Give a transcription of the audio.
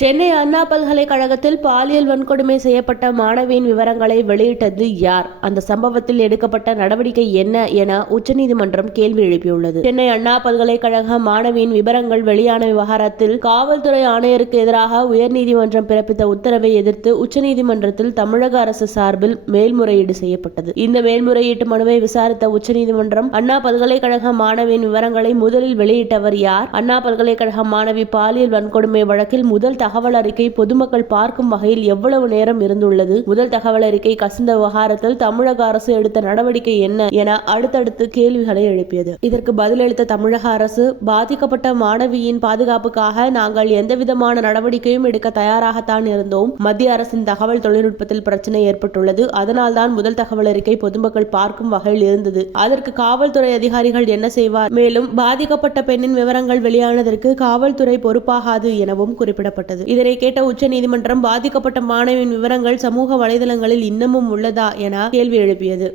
சென்னை அண்ணா பல்கலைக்கழகத்தில் பாலியல் வன்கொடுமை செய்யப்பட்ட மாணவியின் விவரங்களை வெளியிட்டது யார்? அந்த சம்பவத்தில் எடுக்கப்பட்ட நடவடிக்கை என்ன என உச்சநீதிமன்றம் கேள்வி எழுப்பியுள்ளது. சென்னை அண்ணா பல்கலைக்கழக மாணவியின் விவரங்கள் வெளியான விவகாரத்தில் காவல்துறை ஆணையருக்கு எதிராக உயர்நீதிமன்றம் பிறப்பித்த உத்தரவை எதிர்த்து உச்சநீதிமன்றத்தில் தமிழக அரசு சார்பில் மேல்முறையீடு செய்யப்பட்டது. இந்த மேல்முறையீட்டு மனுவை விசாரித்த உச்சநீதிமன்றம் அண்ணா பல்கலைக்கழக மாணவியின் விவரங்களை முதலில் வெளியிட்டவர் யார்? அண்ணா பல்கலைக்கழக மாணவி பாலியல் வன்கொடுமை வழக்கில் முதல் தகவல் அறிக்கை பொதுமக்கள் பார்க்கும் வகையில் எவ்வளவு நேரம் இருந்துள்ளது? முதல் தகவல் அறிக்கை கசிந்த விவகாரத்தில் தமிழக அரசு எடுத்த நடவடிக்கை என்ன என அடுத்தடுத்து கேள்விகளை எழுப்பியது. இதற்கு பதிலளித்த தமிழக அரசு, பாதிக்கப்பட்ட மாணவியின் பாதுகாப்புக்காக நாங்கள் எந்தவிதமான நடவடிக்கையும் எடுக்க தயாராகத்தான் இருந்தோம். மத்திய அரசின் தகவல் தொழில்நுட்பத்தில் பிரச்சனை ஏற்பட்டுள்ளது. அதனால்தான் முதல் தகவல் அறிக்கை பொதுமக்கள் பார்க்கும் வகையில் இருந்தது. அதற்கு காவல்துறை அதிகாரிகள் என்ன செய்வார்? மேலும் பாதிக்கப்பட்ட பெண்ணின் விவரங்கள் வெளியானதற்கு காவல்துறை பொறுப்பாகாது எனவும் குறிப்பிடப்பட்டது. இதனை கேட்ட உச்சநீதிமன்றம் பாதிக்கப்பட்ட மாணவியின் விவரங்கள் சமூக வலைதளங்களில் இன்னமும் உள்ளதா என கேள்வி எழுப்பியது.